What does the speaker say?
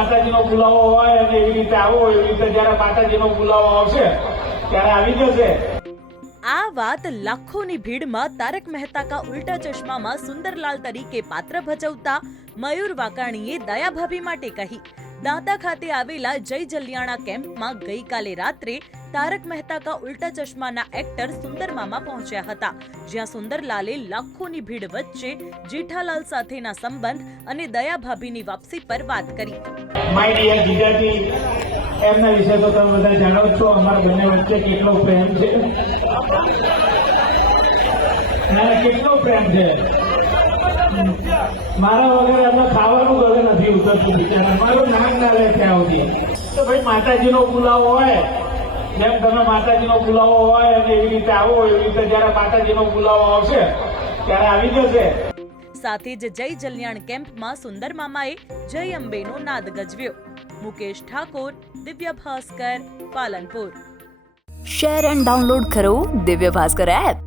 માતાજીનો બોલાવો હોય અને એવી રીતે આવો, એવી રીતે જ્યારે માતાજીનો બોલાવો આવશે, ત્યારે આવી જશે. આ વાત લાખોની ભીડમાં તારક મહેતા કા ઉલ્ટા ચશ્મામાં સુંદરલાલ તરીકે પાત્ર ભજવતા મયુર વાકાણીએ દયાભાભી માટે કહી, દાંતા ખાતે આવેલા જય જલિયાણા કેમ્પમાં ગઈકાલે રાત્રે તારક મહેતા કા ઉલ્ટા ચશ્માના એક્ટર સુંદર મામા પહોંચ્યા હતા. જ્યાં સુંદરલાલે લાખોની ભીડ વચ્ચે જેઠાલાલ સાથેના સંબંધ અને દયાભાભીની વાપસી પર વાત કરી. માય ડિયર જીજાજી, એમના વિશે તો તમે બધા જાણો છો, અમારા બંને વચ્ચે કેટલો પ્રેમ છે. કેટલો પ્રેમ છે. મારા વગર એમને ખાવાનું ગળે નથી ઉતરતું બિચારા. મારું નામ ના લે ત્યાં સુધી. તો ભાઈ માતાજીનો બોલાવો હોય જેમ તમે માતાજીનો બોલાવો હોય અને એવી રીતે આવો એવી રીતે જ્યારે માતાજીનો બોલાવો આવશે ત્યારે આવી જશે. સાથે જ જય જલ્યાણ કેમ્પમાં સુંદર મામાએ જય અંબેનો નાદ ગજવ્યો. Mukesh Thakor Divya Bhaskar Palanpur. Share and download કરો દિવ્ય ભાસ્કર એપ